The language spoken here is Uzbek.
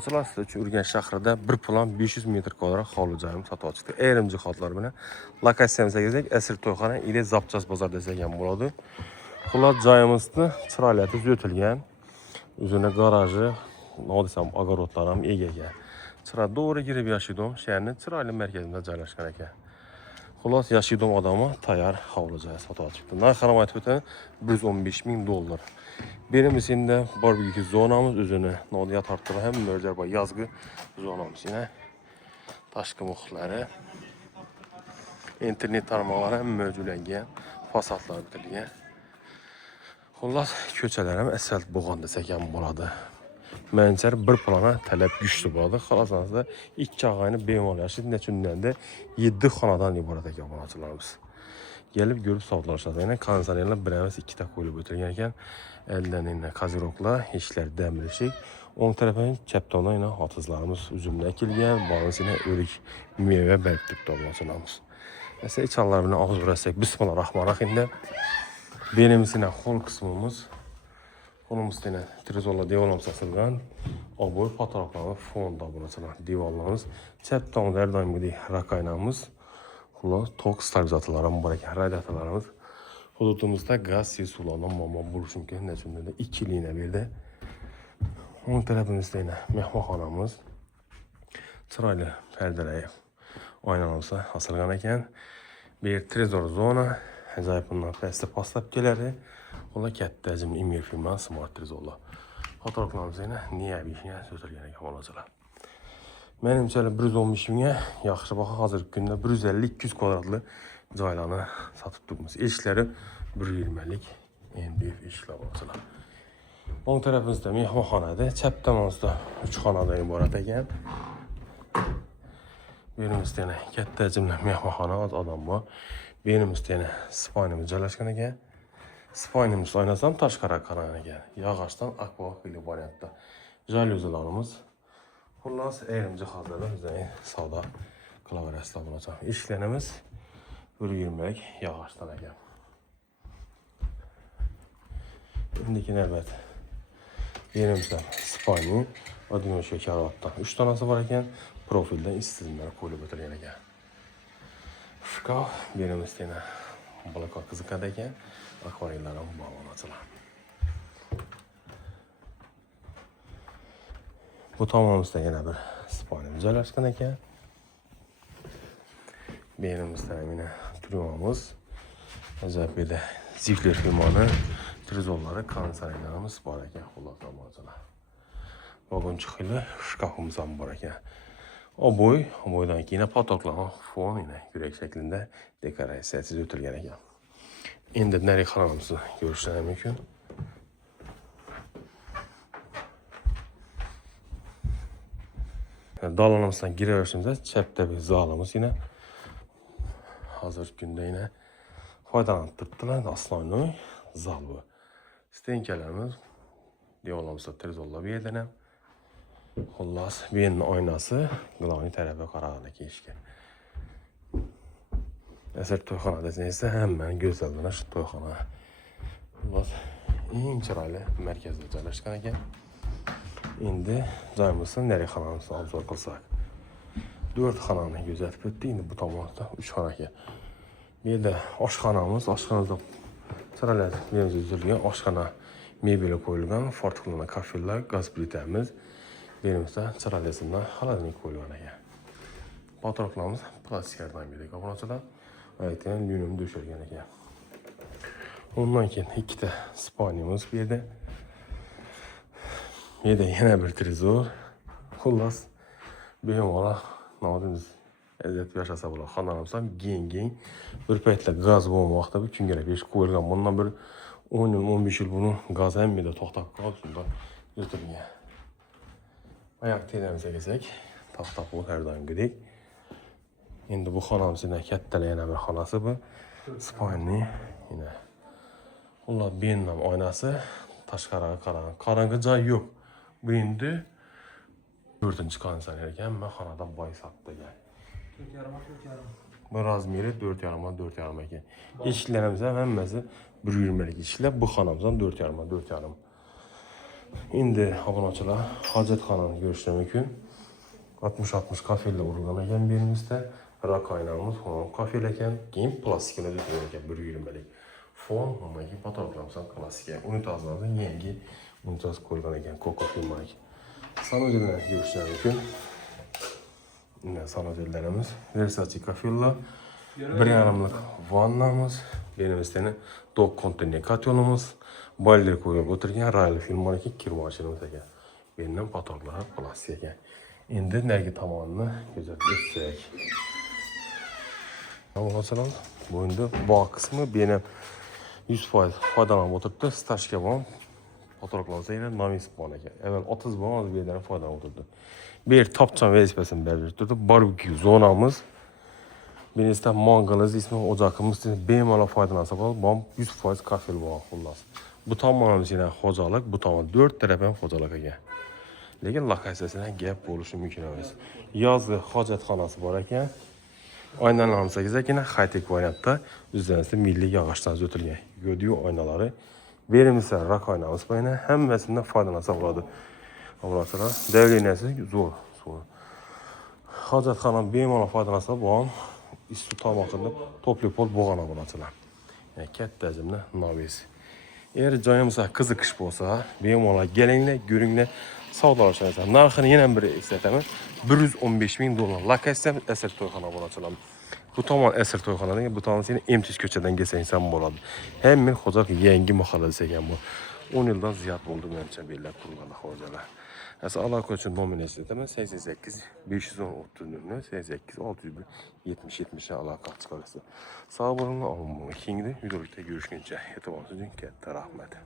Sizlar Urganch shahrida 1 plan 500 metr kvadrat hovli joyimiz sotib chiqdi. Ayrim jihatlar bilan lokatsiyamizga kelsak, Asr to'yxona ila Zapchas bozor desak ham bo'ladi. Xullas joyimizni chiroyli zo'tilgan. O'zini garaji, nodisam огородlar ham egaga. Chiroyli girib yashaydim, shaharning chiroyli markazida joylashgan ekan. Xullas yashaydim odamı tayyor hovli joy sotib chiqdi. Narxini aytib o'taman, $115,000. Benim için de barbekü zonamız özünü nodiyat arttırı hem mörcer var yazgı zonamız yine taşkı muhları internet taramaları hem mövcülengen fasatlar bitirgen xullas köçələr hem əsəlt boğan desək hem buladı məncər bir plana tələb güçlü buladı xalasanızda 2 ağayını bemal yaşaydı neçündən də 7 xanadan ibarət ekan bunacılarımız gelip görüp savdlaşadı yəni konserlerlə birəmiz 2 tak qoyulub ötürgənəkən əllərinlə kazirokla işlər dəmirişik. Onun tərəfinin çəptona ilə atızlarımız üzümünə əkilgən, bağız ilə ölük meyvə bərkdik dolmasınamız. Məsələn, içanlarını ağız vurasək, Bismillahirrahmanirrahim. Benimizlə xol qısmımız, xolumuz ilə trizolla devalam satılgan, o boy fotoğraflarımız fonda burasına devallarımız, çəptona hər daim dedik rakaynamız, tok stabilizatorları mübarək radiatorlarımız, hududumuzda gaz, sil sulanan mama buluşum ki neçində də ikiliğine bir de. Onun tərəfimizdə yine mehmanxanamız, çıraylı pərdələri oynanılsa asılgan ekan. Bir trezor zona, acayip bunlar bəstə paslapkeləri, ola kətdə həcmli imir firma smart trezorlar. Fotoğraflarımız yine niyə bir işinə sötürgən ekan olacaqlar. Mənim üçün 115.000-ə yaxşı baxa hazır gündə 150-200 kvadratlı caylanı satıp tutmuş. İşleri 120'lik en büyük işler olsalar. Onun tarafımızda mehmanxanadır. Çəpdəmizdə 3 xanadan ibarət ekan. Birimizdə yenə katta həcmli mehmanxana az adam var. Birimizdə yenə spaynimiz joylashgan ekan. Spaynimiz oynasam tashqari qaran ekan. Yağaçdan akva xili variantda. Jalyuzilarimiz. Xullas ayrim jihozlarda bizning savdo qilaverasizlar bo'lacaq. Ishlarimiz 120'lik yağaçtan ekan. İndiki növbət yerimizdə spayni, adını şekaratdan 3 tanesi var ekan, profildən istizimləri qoyulub ötürgən ekan. Şkaf yerimizdə yenə balaka qızıqada ekan, akvarellərin bağlanacaqlar. Bu tamamımızda yenə bir spaynimiz joylashgan ekan. Yerimizdə yenə triyomamız, acayip bir de zifler firmanı trizolları konserlerimiz var ekan xullas amacına. Vagonçuq ilə şkafımız ham var ekan. O boydan keyin patoklarga fon ilə yürək şəklində dekorasiyasiz o'tilgan ekan. Endi nari xonamizni ko'rishlar mumkin. Dalanımızdan giriverishimizda chapda bir zalimiz yine hazır kunda yine faydalanıp tuttular. Aslanlı zal bu. Stenkalarımız devalamızda trizolla bir yerden hem. Xullas birinin oynası qılavani tərəfə qarağına keşke. Əsər toyxana desinizsə həmmən gözəldir şu toyxana. Xullas en chiroyli mərkəzdə joylashgan ekan. Endi joyimizdan nari xonamizni obzor qilsak. 4 xonani gözətib o'tdik. Endi bu tomonda 3 xona ekan. Bir yerda oshxonamiz, oshxonada chiroyli mevzu tuzilgan oshxona mebeli qo'yilgan, fortiqlanan kafellar, gaz plitamiz. Berimizdə chiroylisindan xaladnik qo'yilgan ekan. Patroklarimiz plastiklardan bir qabonchalar, aytgan lyunim döşəlgan ekan. Ondan keyin ikkita spaynimiz bir yerda. Bir yerda yana bir trezor. Xullas bemalol nodimiz əziyyət yaşasa bo'lar. Xonamizdan geng bir paytlar gaz bo'lgan vaqtda bir kungarak besh qo'yilgan. Bundan bir 10 yil, 15 yil buni gaz hammada to'xtab qoldi, shunda o'tilgan. Ayak telemize kelsak, taxta bu her daimgidek. Endi bu xonamizda kattalar yana bir xonasi bu. Spaynli yine. Ular benam oynasi tashqariga qarang joy yo'q. Bu endi 4-chi konserner ekan, men xonadan boy sotdi ekan. 4,5 bu razmeri 4,5 ekan. Eshiklarimiz ham hammasi 120'lik eshiklar. Bu xonamizdan 4,5. İndi abunəçilər hacətxananı görüşmək mümkün. 60-60 kafellə uğurlanan birimizdə rak aynamız onun kafeləkən game plastiklə düzülürkən 1.20'lik. Fon olmayı fotoğraflamsan klasik. Unitazlardan yengi unitaz koyulan eken Coco filmayı. Sanodel'den görüşmek mümkün. Yine sanodellerimiz. Versace kafilla. Bir yanımlık vannamız. Benim istediğim dog kontinikasyonumuz. Baller koyup otururken raylı filmadaki kirmaşınımız eken. Benim fotoğrafları plastik eken. İndi nərgi tamamını gözətləşəcək. Amma bu indi bağ kısmı benim 100% faydalanıb oturdu. Staşka bağım fotoğraflarımızda yine namis bağına gəlir. Əvvəl 30 bağım az bir yerdən faydalanıb oturdu. Bir tapçan vəzifəsini bəzirdirdi. Barbekü zonamız. Birinizdə mangalız, ismi ocakımız. Beymala faydalansa bağım 100% kafel bağım xullas. Bu tamamımız yine Xocalıq. Bu tamam 4 tərəfən Xocalığa gəlir. Lakin lokasiyasına gəlib oluşu mümkün olmaz. Yazlı hacətxanası var ekan. Aynalarımıza gəzək yine high-tech variantda üzərinizdə milli yağışdan ötürülən gördüyü aynaları verimizsə rak aynamız var yine həmməsindən faydalansa buladı. Ablaçılar dəvriyyəsi zor. Hacətxananın beymana faydalansa bu an isti tamakında toplu-pol boğana ablaçılar. Yəni kət dəcimlə naviz. Eğer canımıza kızı kış olsa, benim ola gelenle, görünle sağdalaşacağız. Narxını yine bir istətəmə 115.000 dolar. Lokasiyam Əsər Toyxana olacaq. Bu tamam Əsər Toyxanadır. Bu tamam seni Emtis köçədən gəlsə insan boladı. Həmin Xocaq yengi mahallesi ekan bu. 10 yıldan ziyad oldu məncə belə qurulanda Xocaqda. Əsə alaka üçün nomine istətəmə 88 510 88 601 70 alaka çıxarısı. Sağ olun, alın. İkinci videoda görüşüncə. Etibarınız üçün kətdə rəhmət.